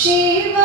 Shiv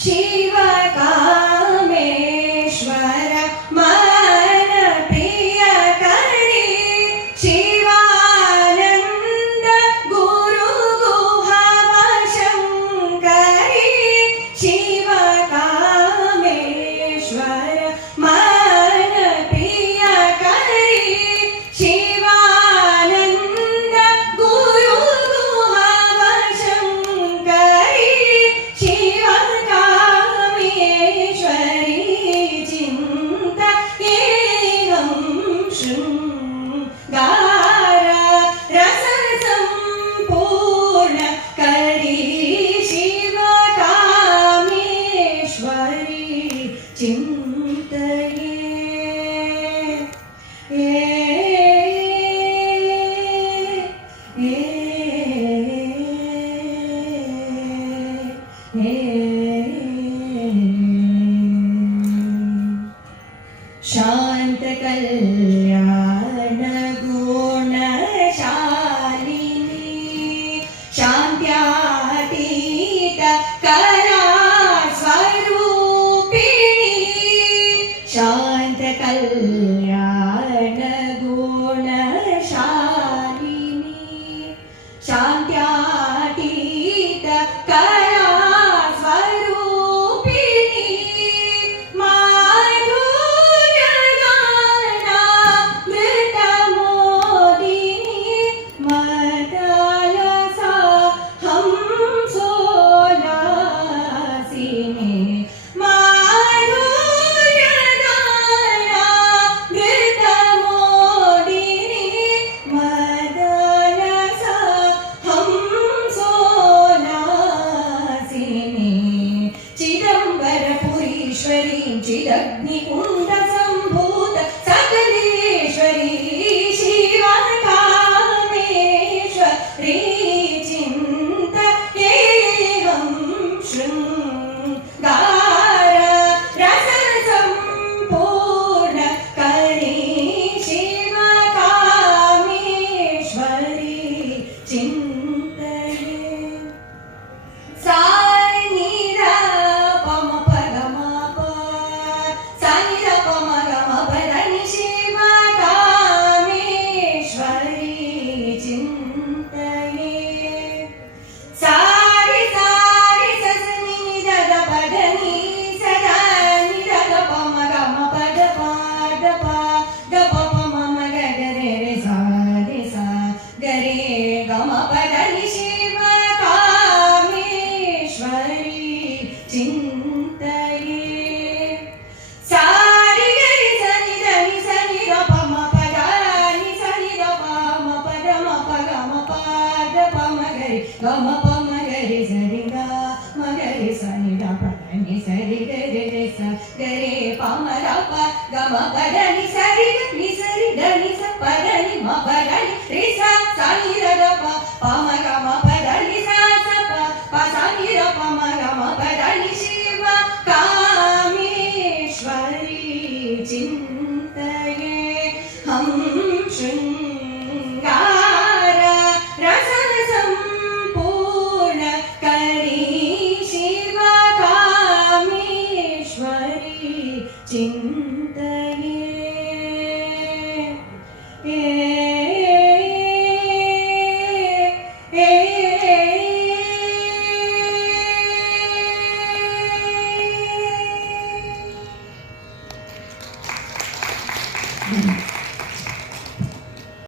Jesus. Hey. ni yes. సరి గమ ప మగరి సరిగా మగరి సరిగా పదని సరి గరి స గరి పమర ప గమ పదని సరి ని సరి ధని స పదని మ పదని రి స సని ర శివ కామేశ్వరి చింతయే హం శృంగ